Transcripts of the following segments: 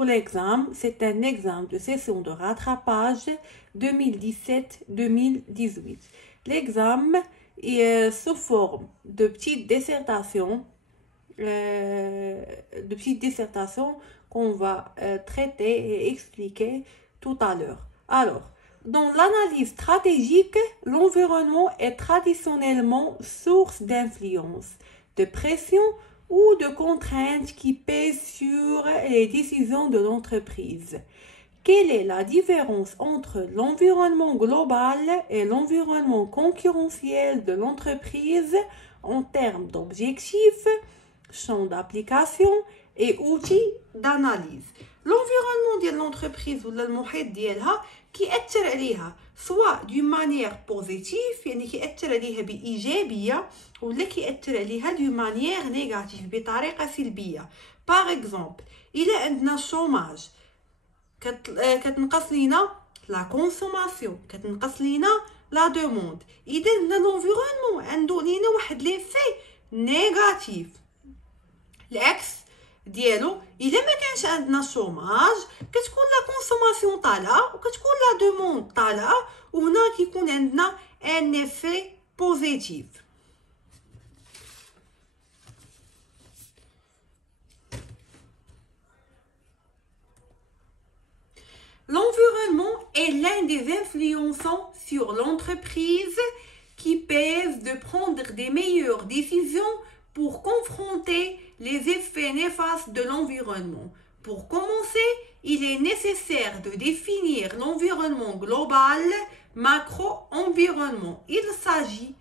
pour l'examen, c'est un examen de session de rattrapage 2017-2018. L'examen est sous forme de petites dissertations, qu'on va traiter et expliquer tout à l'heure. Alors, dans l'analyse stratégique, l'environnement est traditionnellement source d'influence, de pression ou de contraintes qui pèsent sur les décisions de l'entreprise. Quelle est la différence entre l'environnement global et l'environnement concurrentiel de l'entreprise en termes d'objectifs, champs d'application et outils d'analyse? L'environnement de l'entreprise ou المحيط ديالها كيأثر عليها سواء d'une manière positive يعني كيأثر عليها بإيجابية ولا كيأثر عليها d'une manière négative بطريقة سلبية. par exemple إلا عندنا شوماج كتنقص لينا لا كونسوماسيون كتنقص لينا لا دوموند اذا l'environnement عنده لينا واحد لي في نيجاتيف. العكس ديالو الا ما كانش عندنا شوماج كتكون لا كونسوماسيون طالعه وكتكون لا دوموند طالعه وهنا كيكون عندنا ان ايفي بوزيتيف. L'environnement est l'un des influençants sur l'entreprise qui pèse de prendre des meilleures décisions pour confronter les effets néfastes de l'environnement. Pour commencer, il est nécessaire de définir l'environnement global, macro-environnement. Il s'agit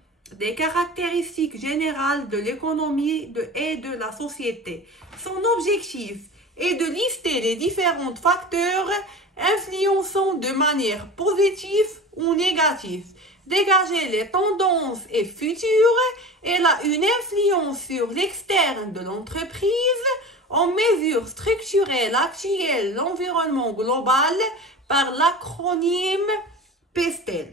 des caractéristiques générales de l'économie et de la société. Son objectif est de lister les différents facteurs influençant de manière positive ou négative, dégager les tendances et futures. Elle a une influence sur l'externe de l'entreprise. On mesure structurelle actuelle l'environnement global par l'acronyme PESTEL.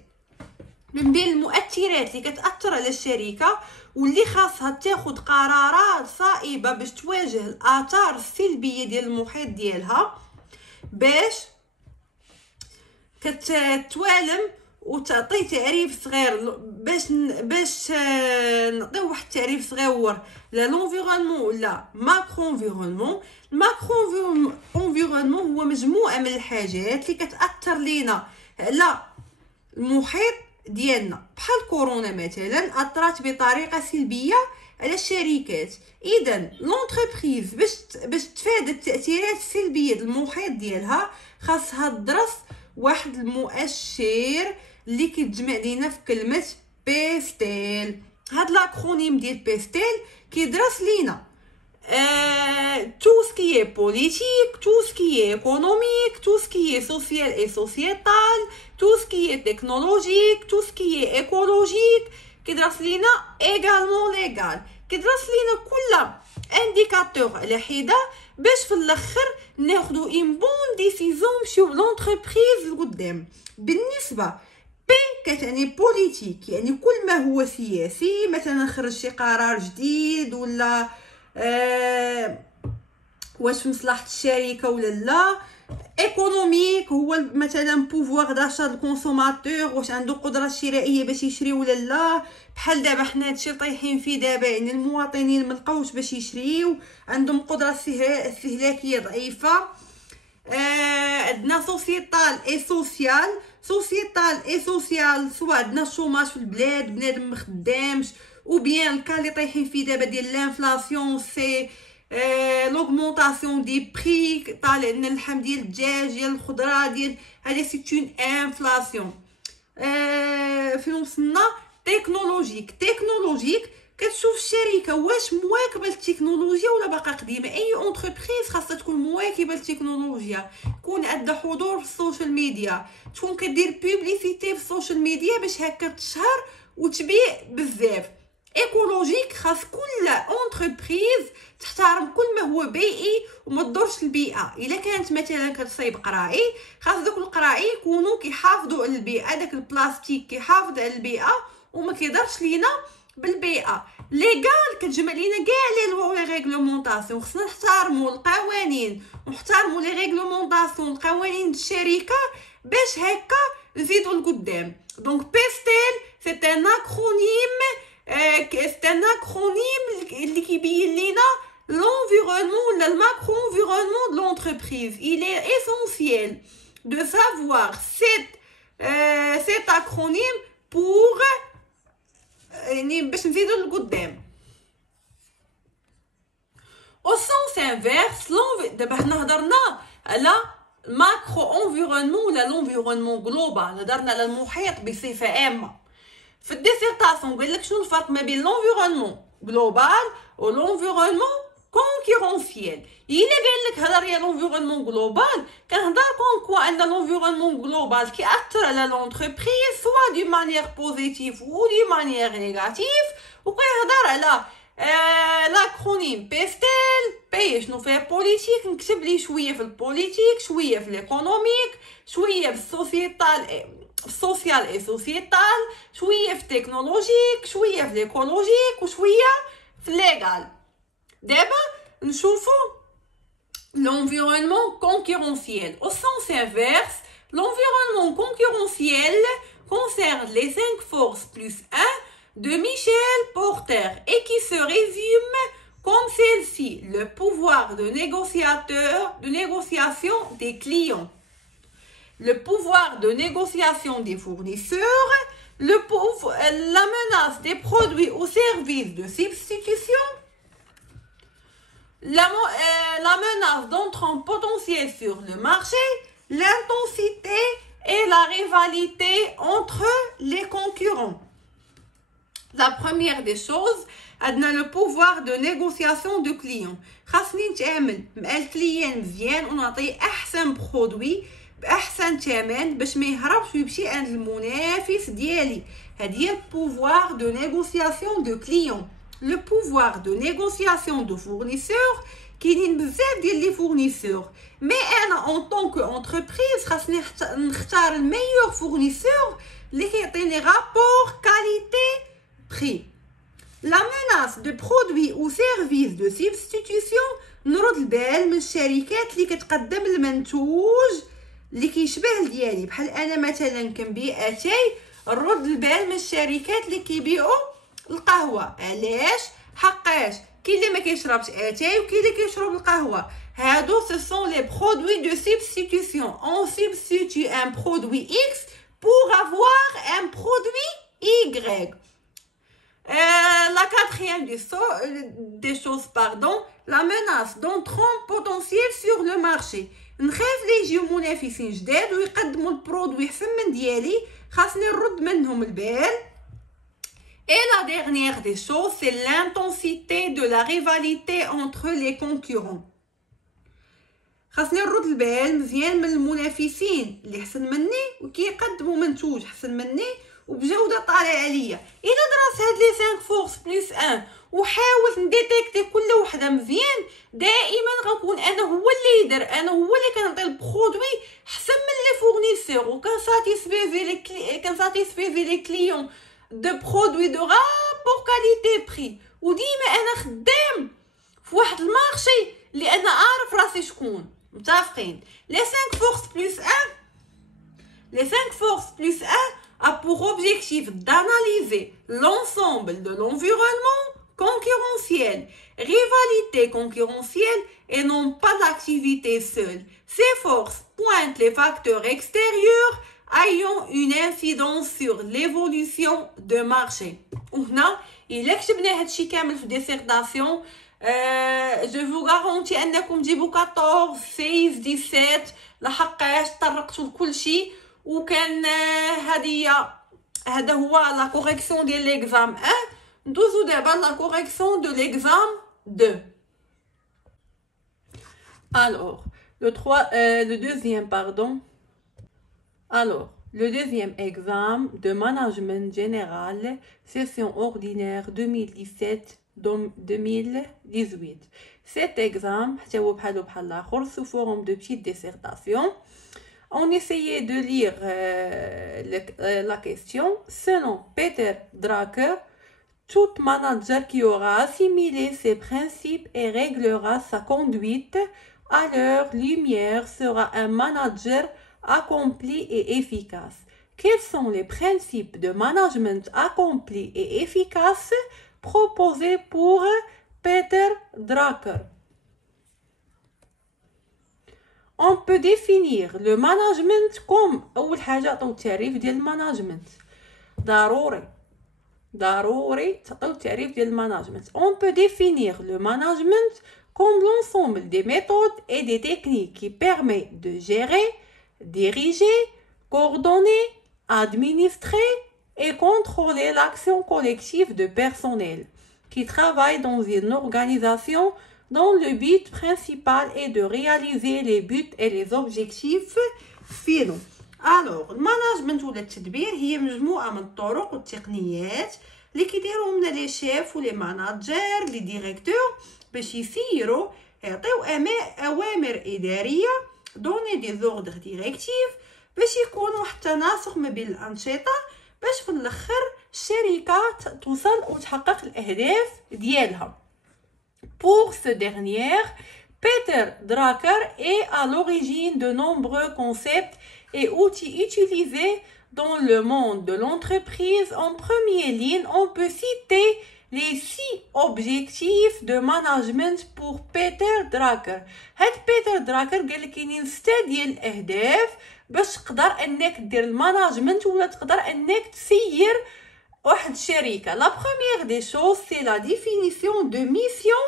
من بين المؤثرات اللي كتأثر على الشركة واللي خاصها تاخد قرارات صائبة باش تواجه الآثار السلبية ديال المحيط ديالها باش كتوالم وتعطي تعريف صغير باش نعطيو واحد التعريف صغير للانفيرونمون ولا ماكرو انفيرونمون. الماكرو انفيرونمون هو مجموعه من الحاجات اللي كتاثر لينا على المحيط ديالنا بحال كورونا مثلا اثرت بطريقه سلبيه على الشركات. اذا لونتربريز باش تفادى التاثيرات السلبيه للمحيط ديالها خاصها تدرس واحد المؤشر اللي كيتجمع لينا في كلمه بيستيل. هاد لاكرونيم ديال بيستيل كيدرس لينا tout ce qui est politique, tout ce qui est économique, tout ce qui est social et sociétal, tout ce qui est technologique, tout ce qui est écologique. كيدرس لينا également légal. كيدرس لينا كل انديكاتور على حده باش في الاخر ناخذوا ان بون ديسيزون نمشيو لونتربريز لقدام. بالنسبه بي كتعني بوليتيك يعني كل ما هو سياسي مثلا خرج شي قرار جديد ولا واش في مصلحه الشركه ولا لا. ايكونوميك هو مثلا بوفوار داشا الكونسوماتور واش عنده قدره شرائيه باش يشري ولا لا. بحال دابا حنا هادشي طايحين فيه دابا يعني المواطنين ملقاوش باش يشريو عندهم قدره استهلاكيه ضعيفه. عندنا سوسيتال اي سوسيال. سوسيتال اي سوسيال سواء عندنا الشوماج في البلاد بنادم مخدامش ou bien le cas اللي طايحين فيه دابا ديال l'inflation c'est l'augmentation des prix طالع لنا اللحم ديال الدجاج ديال الخضره ديال هذه c'est une inflation. فين وصلنا؟ تكنولوجيك كتشوف الشركه واش مواكبه التكنولوجيا ولا باقا قديمه. اي اونتربريز خاصها تكون مواكبه التكنولوجيا، تكون عندها حضور في السوشيال ميديا، تكون كدير بوبليسيتي في السوشيال ميديا باش هكا تشهر وتبيع بزاف. ايكولوجيك خاص كل اونتربريز تحترم كل ما هو بيئي وما تضرش البيئه. الا كانت مثلا كتصيب قراعي خاص دوك القراعي يكونوا كيحافظوا على البيئه، داك البلاستيك كيحافظ على البيئه وما كيضرش لينا بالبيئه. ليغال كتجمع لينا كاع لي لوا لي ريغلومونطاسيون. خصنا نحترموا القوانين ونحترموا لي ريغلومونطاسيون قوانين الشركه باش هكا نزيدوا لقدام. دونك بيستيل سي ان اكرونيم، سي ان اكرونيم اللي كيبين لينا l'environnement, le macro-environnement de l'entreprise. Il est essentiel de savoir cet acronyme pour باش نزيدو لقدام. Au sens inverse, دابا حنا هضرنا على الماكرو انفيرونمون ولا لونفيرونمون جلوبال، هضرنا على المحيط بصفه عامه. في الديسيرتاسيون قال لك شنو الفرق ما بين لونفيرونمون جلوبال و لونفيرونمون concurrentiel. Il قال لك هضر يا لونفيرونمون جلوبال، كنهضر كون ان لونفيرونمون جلوبال كيأثر على لونتربريز سوا دي مانيير بوزيتيف و دي مانيير نيجاتيف. وكنهضر على لاكرونيم بيستيل بي شنو فيها بوليتيك، نكتب لي شويه في البوليتيك، شويه في ليكونوميك، شويه في السوسيتال السوسيال اي سوسيتال، شويه في التكنولوجيك، شويه في ليكولوجيك وشويه في ليغال. دابا نشوفوا l'environnement concurrentiel. Au sens inverse, l'environnement concurrentiel concerne les 5 forces plus 1 de Michel Porter et qui se résume comme celle-ci: le pouvoir de négociation des clients, le pouvoir de négociation des fournisseurs, la menace des produits ou services de substitution, la menace d'entrant potentiel sur le marché, l'intensité et la rivalité entre les concurrents. La première des choses, عندنا le pouvoir de négociation de client. خاصني نتعامل مع الكليان مزيان ونعطيه احسن برودوي باحسن ثمن باش ما يهربش ويمشي عند المنافس ديالي. هذه هي pouvoir de négociation de client. Le pouvoir de négociation de fournisseurs كاينين بزاف ديال لي فورنيسور، مي انا ان طونك انتربريز خاصني نختار الميور فورنيسور اللي كيعطيني رابور كاليتي بري. La menace de produits ou services de substitution، نرد البال من الشركات اللي كتقدم المنتوج اللي كيشبه ديالي، بحال انا مثلا كنبيع اتاي، نرد البال من الشركات اللي كيبيعوا القهوه. علاش؟ حقاش كاين اللي ما كيشربش اتاي وكاين اللي كيشرب القهوه. هادو ce sont les produits de substitution. On substitue un produit X pour avoir un produit Y. La quatrième des choses, la menace d'entrant potentiel sur le marché. نخاف لي يجيو منافسين جداد ويقدموا البرودوي احسن من ديالي، خاصني نرد منهم البال. Et la dernière des choses, c'est l'intensité de la rivalité entre les concurrents. خاصني نرد البال مزيان من المنافسين اللي احسن مني وكيقدموا منتوج احسن مني وبجوده طالعه عليا. الا درت هاد لي 5 فورس بلس 1 وحاولت نديتيكتي كل وحده مزيان، دائما غنكون انا هو الليدر، انا هو اللي كنعطي البرودوي احسن من لي فورنيسور وكنساتيسفيزي لي كليون دو برودوي دو رابور كاليتي بري. وديما انا خدام في واحد المارشي اللي انا عارف راسي شكون. متفقين؟ لي 5 فورس بلس 1 a pour objectif d'analyser l'ensemble de l'environnement concurrentiel, rivalité concurrentielle et non pas d'activité seule. Ces forces pointent les facteurs extérieurs ayant une incidence sur l'évolution de marché. وهنا إلا كتبنا هادشي كامل في dissertation، je vous garantis أنكم تجيبوا 14 16 17 لحقاش طرقتوا لكل شيء. وكان هذا هو لا كوريكسيون ديال ليكزام 1. ندوزو دابا لا كوريكسيون دو ليكزام 2. Alors le deuxième examen de management général session ordinaire 2017-2018. Cet examen حتى هو بحال الاخر sous forme de petite dissertation. On essayait de lire la question. Selon Peter Drucker, Tout manager qui aura assimilé ces principes et réglera sa conduite à leur lumière sera un manager accompli et efficace. Quels sont les principes de management accompli et efficace proposés pour Peter Drucker? On peut définir le management comme أول حاجة عطيو التعريف ديال المانجمنت ضروري تعطيو التعريف ديال المانجمنت. On peut définir le management comme l'ensemble des méthodes et des techniques qui permet de gérer, diriger, coordonner, administrer et contrôler l'action collective de personnel qui travaille dans une organisation dont le but principal est de réaliser les buts et les objectifs finaux. Alors, المانجمنت ولا التدبير هي مجموعة من الطرق والتقنيات اللي كيديروهم لنا لي شيف ولي ماناجر لي ديريكتور باش يسيروا يعطيو اوامر اداريه دوني دي زوردر ديريكتيف باش يكون واحد التناسق ما بين الانشطه باش في الاخر الشركه توصل وتحقق الاهداف ديالها. Pour ce dernier, Peter Drucker est à l'origine de nombreux concepts et outils utilisés dans le monde de l'entreprise. En première ligne, on peut citer les 6 objectifs de management pour Peter Drucker. Peter Drucker قال لك كاينين 6 ديال الاهداف باش تقدر انك دير المانجمنت ولا تقدر انك تسير واحد الشركه. La première des choses c'est la définition de mission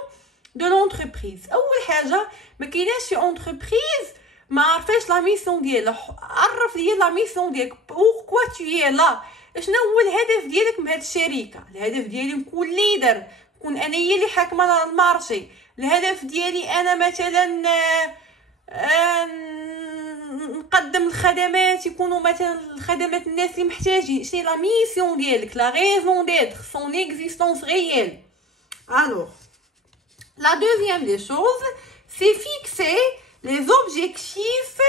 de l'entreprise. اول حاجه ما كايناش شي entreprise ما عرفاش لا ميسيون ديالها. عرف ليا لا ميسيون ديالك بوركوا tu es là. شنو هو الهدف ديالك من هاد الشركه؟ الهدف ديالي نكون ليدر، نكون انا هي اللي حاكمه المارشي. الهدف ديالي انا مثلا نقدم الخدمات يكونوا مثلا الخدمات الناس اللي محتاجين. شنو لا ميسيون ديالك؟ لا ريزون ديتر son existence réelle. Alors la deuxième des choses c'est fixer les objectifs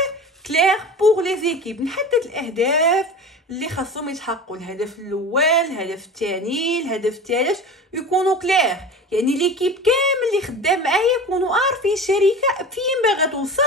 clairs pour les équipes. نحدد الاهداف اللي خاصهم يتحققوا. الهدف الاول، الهدف الثاني، الهدف الثالث يكونوا كلير. يعني ليكيب كامل اللي خدام معايا يكونوا عارفين الشركه فين باغا توصل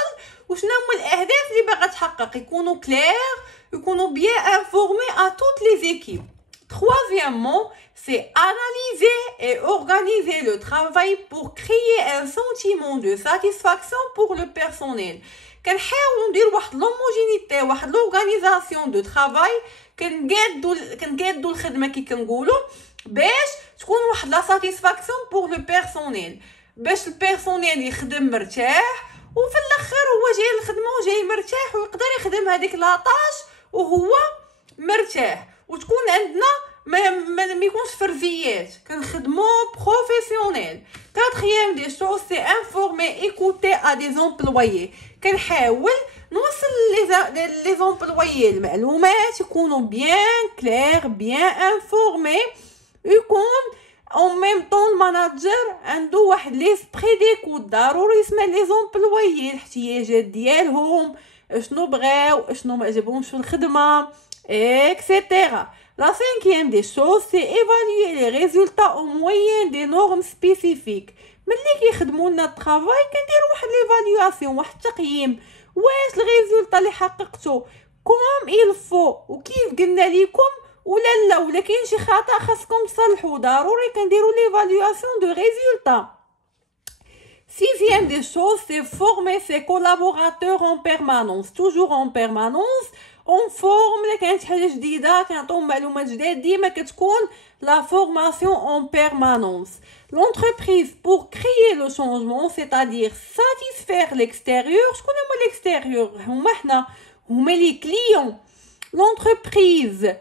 وشنو هما الاهداف اللي باغا تحقق. يكونوا كلير، يكونوا bien informés à toutes les équipes. Troisièmement, c'est analyser et organiser le travail pour créer un sentiment de satisfaction pour le personnel. كنحاولوا ندير واحد لوموجينيتي، واحد لورغانيزاسيون دو ترافاي، كنقادوا الخدمه كي كنقولوا باش تكون واحد لا ساتيسفاكسيون بور لو بيرسونيل، باش البيرسونيل يخدم مرتاح وفي الاخر هو جاي الخدمه وجاي مرتاح ويقدر يخدم هذيك لاطاش وهو مرتاح، وتكون عندنا ما يكونش فرزيات، كنخدمو بروفيسيونيل. Quatrième des choses c'est informer, écouter à des employés. كنحاول نوصل لي زومبلويي المعلومات يكونوا بيان كلير بيان انفورمي، يكون en même temps الماناجر عنده واحد ليسبري ديكوت. ضروري يسمع لي زومبلويي الاحتياجات ديالهم، شنو بغاو، شنو ما عجبهمش في الخدمه etc. La cinquième des choses c'est évaluer les résultats au moyen des normes spécifiques. ملي كيخدموا لنا الطرافاي كنديروا واحد ليفاليواسيون، واحد التقييم، واش الريزولطا اللي حققتو كوم il faut وكيف قلنا لكم ولا كاين شي خطا خاصكم تصلحوا. ضروري كنديروا ليفاليواسيون دو ريزولطا. Sixième des choses c'est former ses collaborateurs en permanence. Toujours en permanence on forme. كانت حاجه جديده كنعطيهم معلومات جديده، ديما كتكون la formation en permanence. L'entreprise pour créer le changement c'est-à-dire satisfaire l'extérieur. شكون هما l'extérieur؟ هما حنا، هما les clients. L'entreprise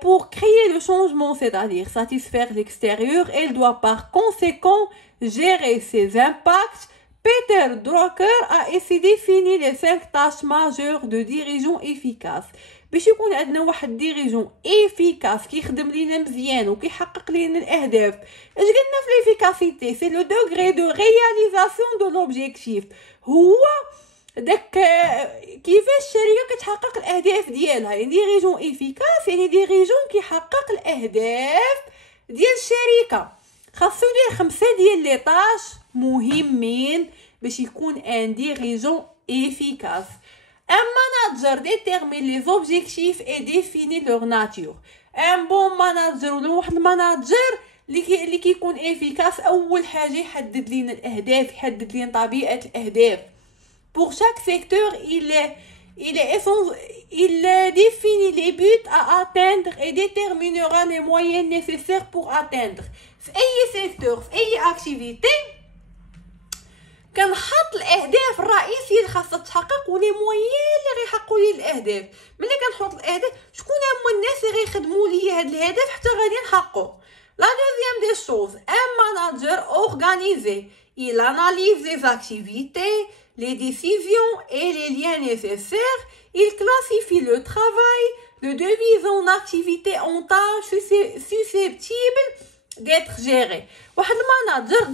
pour créer le changement c'est-à-dire satisfaire l'extérieur, elle doit par conséquent gérer ses impacts. Peter Drucker a ainsi défini les 5 tâches majeures de dirigeant efficace. باش يكون عندنا واحد ديريجون افيكاس كيخدم لينا مزيان وكيحقق لينا الاهداف. اش قلنا في ليفيكاسيتي؟ سي لو دوغري دو رياليزاسيون دو لوبجيكتيف، هو داك كيفاش الشركه كتحقق الاهداف ديالها. يعني ديريجون افيكاس يعني ديريجون كيحقق الاهداف ديال الشركه خاصو يدير 5 ديال لي طاش مهمين باش يكون ان ديريجون efficace. Un manager détermine les objectifs et définit leur nature. Un bon manager ولا واحد الماناجر اللي كيكون efficace اول حاجه يحدد لينا الاهداف، يحدد لينا طبيعه الاهداف. Pour chaque secteur, il définit les buts à atteindre et déterminera les moyens nécessaires pour atteindre. في اي secteur في اي activité كنحط الاهداف الرئيسيه اللي خاصها تحقق ولي مويين اللي غيحققوا لي الاهداف. ملي كنحط الاهداف شكون هما الناس اللي غيخدموا لي هاد الهدف حتى غادي نحققوا. La deuxième des choses, un manager organisé, il analyse les activités, les décisions et les liens nécessaires. Il classifie le travail, le divise en activités en tâches susceptibles d'être gérées. واحد الماناجر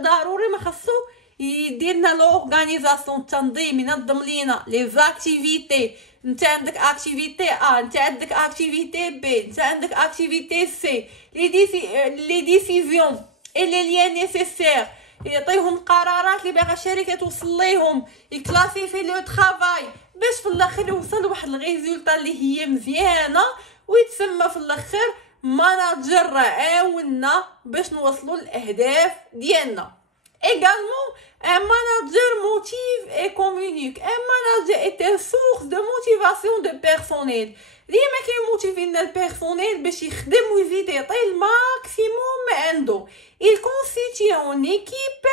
ضروري ما خاصو يدير لنا لورغانيزاسيون، التنظيم، ينظم لينا لي زاكتيفيتي. انت عندك اكتيفيتي ا، انت عندك اكتيفيتي بي، انت عندك اكتيفيتي سي، لي ديسيزيون اي لي ليان نيسيسير، يعطيهم القرارات اللي باغا الشركه توصل ليهم، يكلاسيفي لو طرافاي باش في الاخر يوصل لواحد الريزولطا اللي هي مزيانه ويتسمى في الاخر ماناجر عاوننا باش نوصلوا الاهداف ديالنا. Également, un manager motive et communique. Un manager est une source de motivation de personnel. ديما كيموتيفي لنا البيرسونيل باش يخدم ويزيد يعطي الماكسيموم عنده. Il constitue en équipe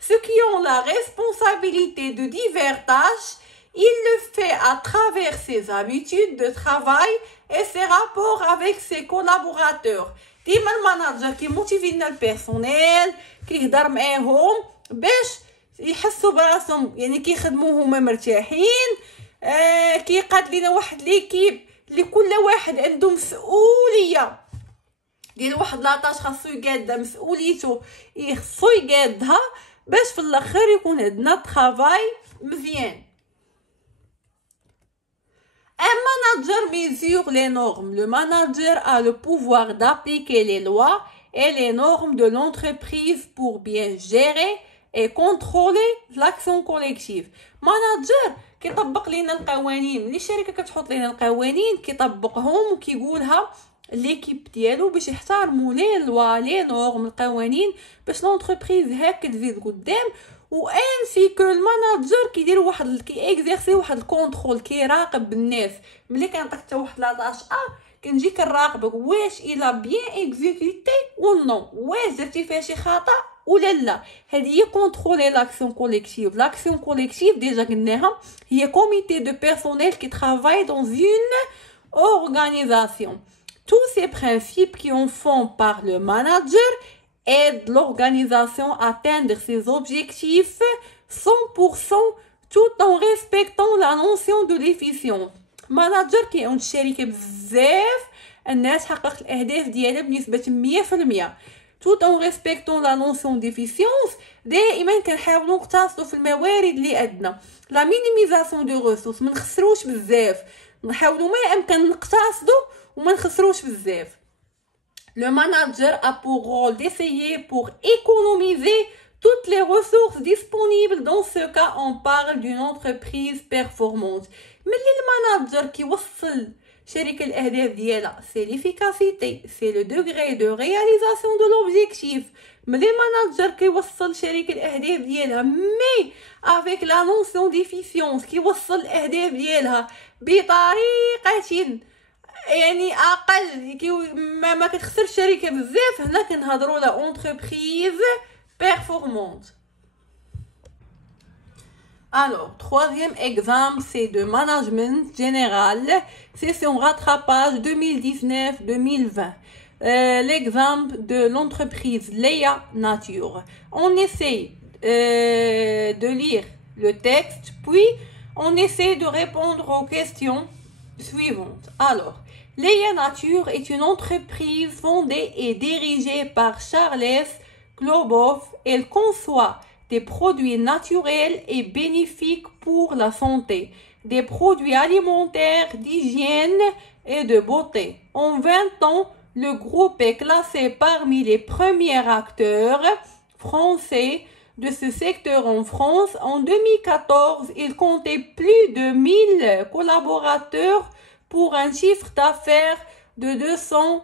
ceux qui ont la responsabilité de diverses tâches. Il le fait à travers ses habitudes de travail et ses rapports avec ses collaborateurs. ديما الماناجر كيموتيفي لنا البيرسونيل، كيهضر معاهم باش يحسوا براسهم يعني كيخدموا هما مرتاحين. كيقاد لينا واحد ليكيب اللي كل واحد عنده مسؤوليه ديال واحد لاطاش خاصو يقادها، مسؤوليته خصو يقادها باش في الاخر يكون عندنا طرافاي مزيان. Un manager mesure les normes. Le manager a le pouvoir d'appliquer les lois et les normes de l'entreprise pour bien gérer et contrôler l'action collective. Manager كيطبق لينا القوانين، ملي الشركه كتحط لينا القوانين كيطبقهم وكيقولها ليكيب ديالو باش يحترموا لي لوا لي نورم القوانين باش لونتربريز هكا تزيد قدام. و انسي كو الماناجر كيدير واحد كيكزيرسي واحد الكونترول، كيراقب الناس. ملي كنعطيك حتى واحد لاطاش كنجي كنراقبك واش الا بيان اكزيكوتي ولا نو، واش درتي فيها شي خطا ولا لا. هذه هي كونترولي لاكسيون كوليكتيف. لاكسيون كوليكتيف ديجا قلناها هي كوميتي دو بيرسونيل qui travaille dans une organisation. Tous ces principes qui en font par le manager aident l'organisation à atteindre ses objectifs 100% tout en respectant la notion de l'efficience. manager كيعاون الشركه بزاف الناس تحقق الاهداف ديالها بنسبه 100%. tout en respectant la notion d'efficience. دائما كنحاولوا نقتصدوا في الموارد اللي عندنا. la minimisation de ressources، ما نخسروش بزاف، نحاولوا ما امكن نقتصدوا وما نخسروش بزاف. Le manager a pour rôle d'essayer pour économiser toutes les ressources disponibles. Dans ce cas, on parle d'une entreprise performante. ملي الماناجر كيوصل شركة الأهداف ديالها c'est l'efficacité, c'est le degré de réalisation de l'objectif. ملي الماناجر كيوصل شركة الأهداف ديالها مي avec la notion d'efficience، كيوصل الأهداف ديالها بطريقة يعني اقل ما كتخسر الشركه بزاف. هنا كنهضروا على entreprise performante. Alors, troisième exemple, c'est de management général, session rattrapage 2019-2020. L'exemple de l'entreprise Léa Nature. On essaie de lire le texte, puis on essaie de répondre aux questions suivantes. Alors, Léa Nature est une entreprise fondée et dirigée par Charles Globov. Elle conçoit des produits naturels et bénéfiques pour la santé, des produits alimentaires, d'hygiène et de beauté. En 20 ans, Le groupe est classé parmi les premiers acteurs français de ce secteur en France. En 2014, il comptait plus de 1000 collaborateurs pour un chiffre d'affaires de 200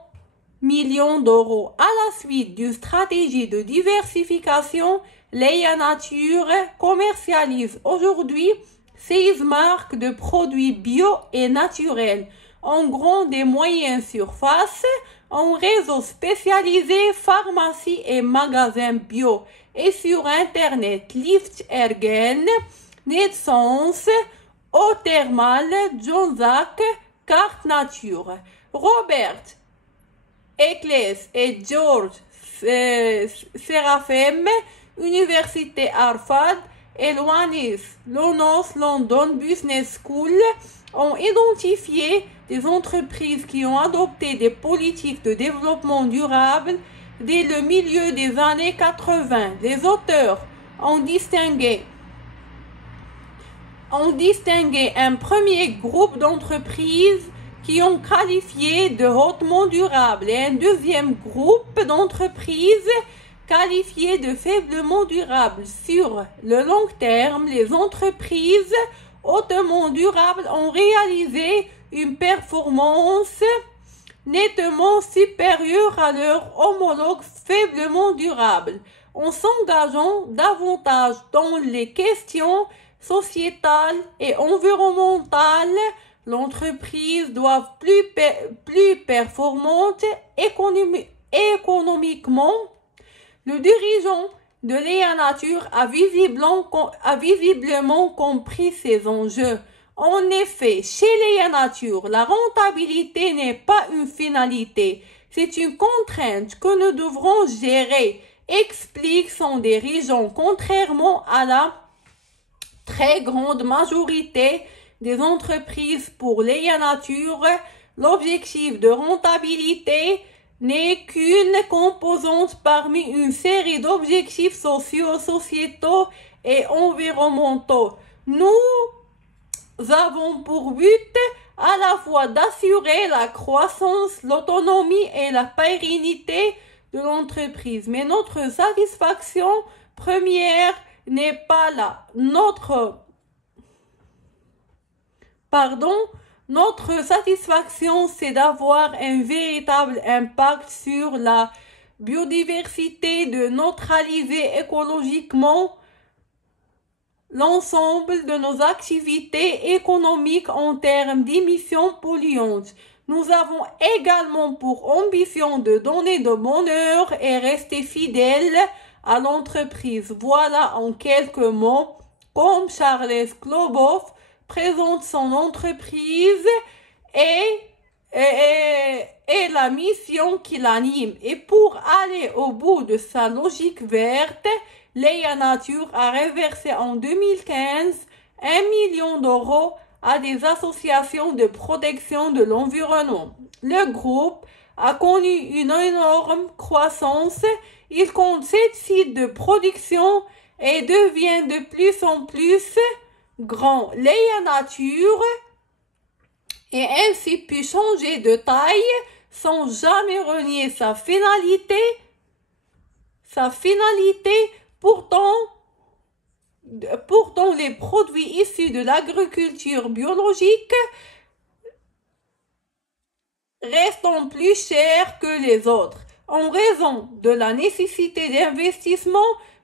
millions d'euros. À la suite d'une stratégie de diversification, Leia Nature commercialise aujourd'hui 16 marques de produits bio et naturels en grande et moyenne surface, en réseau spécialisé pharmacie et magasins bio et sur internet Lift Ergen, Naissance, Eau Thermale, Jonzac, Carte Nature. Robert Eccles et George Serafem, Université Harvard et Lonos London Business School ont identifié des entreprises qui ont adopté des politiques de développement durable dès le milieu des années 80. Les auteurs ont distingué un premier groupe d'entreprises qui ont qualifié de hautement durable et un deuxième groupe d'entreprises qualifiées de faiblement durables. Sur le long terme, les entreprises hautement durables ont réalisé une performance nettement supérieure à leurs homologues faiblement durables. En s'engageant davantage dans les questions sociétales et environnementales, l'entreprise doit plus performante économiquement. Le dirigeant de Leia Nature a visiblement compris ces enjeux. En effet, chez Leia Nature, la rentabilité n'est pas une finalité, c'est une contrainte que nous devrons gérer, explique son dirigeant, contrairement à la très grande majorité des entreprises pour Leia Nature. L'objectif de rentabilité n'est qu'une composante parmi une série d'objectifs sociaux, sociétaux et environnementaux. Nous avons pour but à la fois d'assurer la croissance, l'autonomie et la pérennité de l'entreprise. Mais notre satisfaction première n'est pas là. Notre satisfaction, c'est d'avoir un véritable impact sur la biodiversité, de neutraliser écologiquement l'ensemble de nos activités économiques en termes d'émissions polluantes. Nous avons également pour ambition de donner de bonheur et rester fidèles à l'entreprise. Voilà en quelques mots comme Charles Kloboff présente son entreprise et la mission qui l'anime. Et pour aller au bout de sa logique verte, Leia Nature a reversé en 2015 1 million d'euros à des associations de protection de l'environnement. Le groupe a connu une énorme croissance. Il compte 7 sites de production et devient de plus en plus grand. Leia Nature est ainsi pu changer de taille sans jamais renier sa finalité. Pourtant, les produits issus de l'agriculture biologique restent plus chers que les autres en raison de la nécessité d'investissement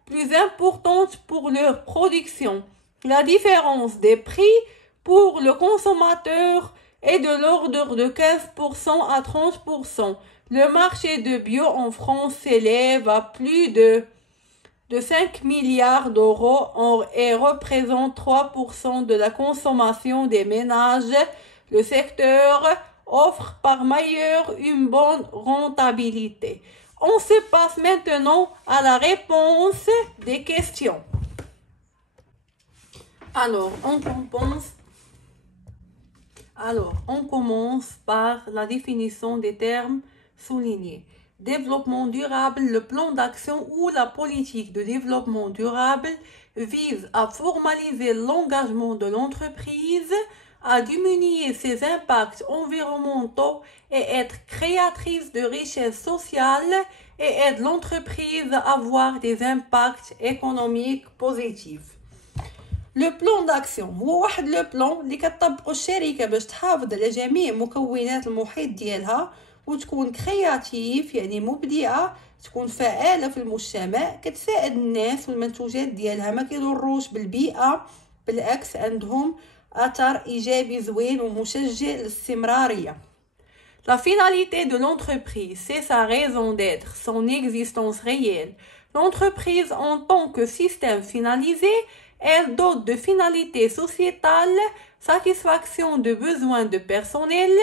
plus importante pour leur production. La différence des prix pour le consommateur est de l'ordre de 15% à 30%. Le marché de bio en France s'élève à plus de 5 milliards d'euros et représente 3% de la consommation des ménages. Le secteur offre par ailleurs une bonne rentabilité. On se passe maintenant à la réponse des questions. Alors, on commence par la définition des termes soulignés. Développement durable, le plan d'action ou la politique de développement durable vise à formaliser l'engagement de l'entreprise à diminuer ses impacts environnementaux et être créatrice de richesse sociale et aide l'entreprise à avoir des impacts économiques positifs. لو بلان داكسيون هو واحد لو بلان اللي كتطبقو الشركه باش تحافظ على جميع مكونات المحيط ديالها وتكون كرياتيف يعني مبدعه، تكون فعاله في المجتمع، كتساعد الناس والمنتوجات ديالها ما كيضروش بالبيئه، بالعكس عندهم اثر ايجابي زوين ومشجع للاستمراريه. La finalité de l'entreprise, c'est sa raison d'être, son existence réelle. L'entreprise en tant que système finalisé, elle dote de finalités sociétales, satisfaction de besoins de personnel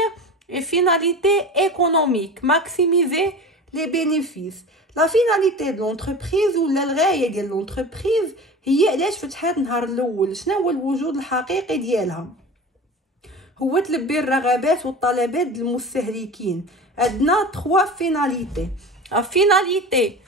et finalités économiques, maximiser les bénéfices. La finalité de l'entreprise ou الغاية ديال l'entreprise هي علاش فتحات نهار الاول، شنو هو الوجود الحقيقي ديالها، هو تلبي الرغبات والطلبات ديال المستهلكين. عندنا 3 فيناليتي. La finalité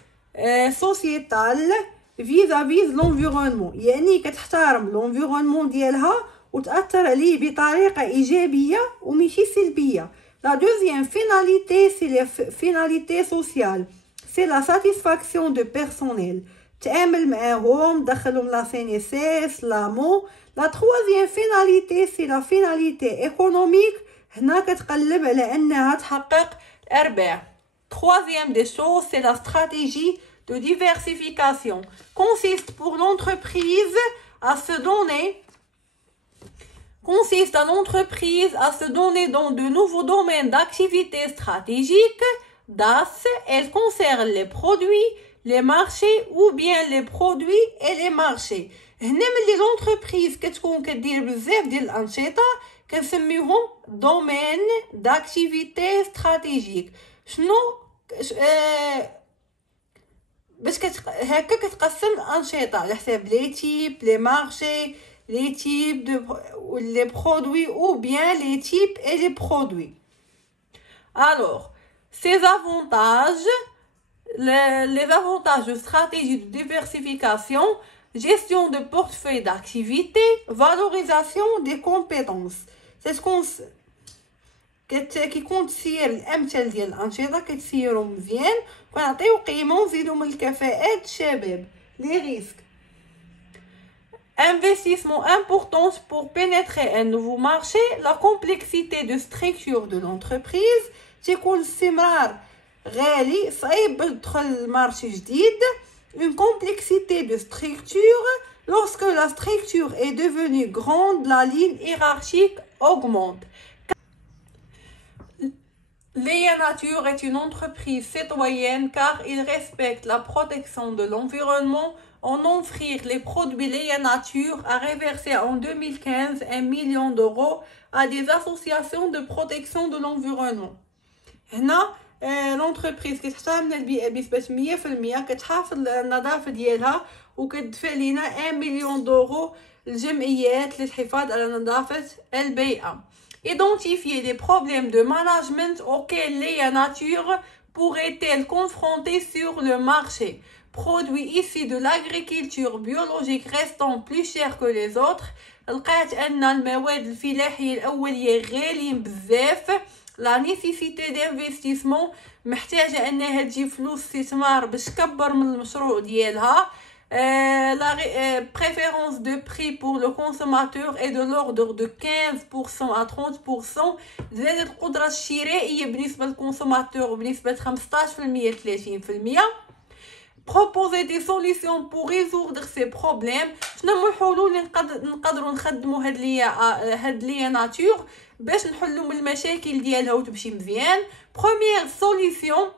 sociétale vis-à-vis l'environnement، يعني كتحترم l'environnement ديالها وتأثر عليه بطريقة إيجابية وماشي سلبية. La deuxième finalité c'est la finalité sociale، c'est la satisfaction de personnel، تعامل معاهم، دخلهم لا CNSS لامو. La troisième finalité c'est la finalité économique، هنا كتقلب على أنها تحقق الأرباح. Troisième des choses c'est la stratégie de diversification, consiste pour l'entreprise à se donner dans de nouveaux domaines d'activité stratégique. DAS, elle concerne les produits, les marchés ou bien les produits et les marchés. هنا ملي l'entreprise كتكون كدير بزاف ديال الأنشطة كنسميوهم domaine d'activité stratégique. شنو باش هكا كتقسم الانشطه على حساب لي تيب لي مارشي لي تيب دو لي برودوي ou bien les types et les produits. Alors ces avantages, les avantages de stratégie de diversification: gestion de portefeuille d'activité, valorisation des compétences. C'est ce qu'on كيكون تسير الامثال ديال الانشطه كتسيروا مزيان ونعطيو قيمه ونزيدو من الكفاءات الشباب. لي ريسك: investissement important pour pénétrer un nouveau marché, la complexité de structure de l'entreprise، تيكون استمرار غالي صعيب باش تدخل لمارشي جديد. une complexité de structure lorsque la structure est devenue grande, la ligne hiérarchique augmente. Léa Nature est une entreprise citoyenne car il respecte la protection de l'environnement. En offrir les produits Léa Nature a reversé en 2015 1 million d'euros à des associations de protection de l'environnement. هنا l'entreprise كتحترم البيئة بنسبة 100%، كتحافظ على النظافة ديالها وكتدفع لينا 1 مليون دورو للجمعيات للحفاظ على نظافة البيئة. Identifier les problèmes de management auxquels Léa Nature pourrait-elle confronter sur le marché. Produits issus de l'agriculture biologique restant plus chers que les autres. لقات أن المواد الفلاحية الأولية غاليين بزاف. La nécessité d'investissement، محتاجة أنها تجيب فلوس استثمار باش تكبر من المشروع ديالها. La préférence de prix pour le consommateur est de l'ordre de 15% à 30%. زادت القدرة الشرائية بالنسبة للكونسوماتور بنسبة 15% 30%. Proposer des solutions pour résoudre ces problèmes. شنو هما الحلول اللي نقدروا نخدموا هاد ليا ناتور باش نحلوا من المشاكل ديالها وتمشي مزيان. Première solution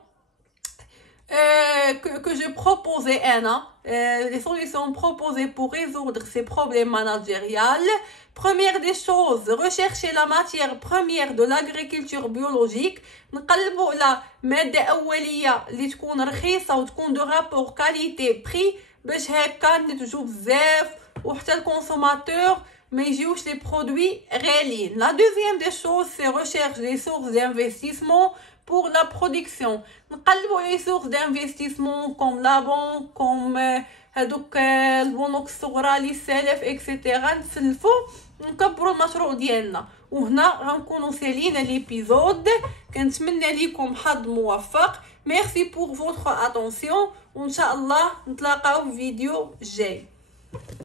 que je proposais les solutions proposées pour résoudre ces problèmes managériels. Première des choses, rechercher la matière première de l'agriculture biologique. نقلبوا على مادة أولية اللي تكون رخيصة وتكون دو رابور كاليتي بري باش هكا ننتجو بزاف وحتى الكونسوماتور ما يجيوش لي برودوي غاليين. La deuxième des choses, c'est recherche des sources d'investissement pour la production. نقلبوا les sources d'investissement comme la banque, comme هادوك البنوك الصغرى للسلف etc. نسلفوا ونكبروا المشروع ديالنا. وهنا غنكونوا سالينا ليبيزود. كنتمنى لكم حظ موفق. ميرسي بور فوتر اتونسيون، وان شاء الله نتلاقاو في فيديو جاي.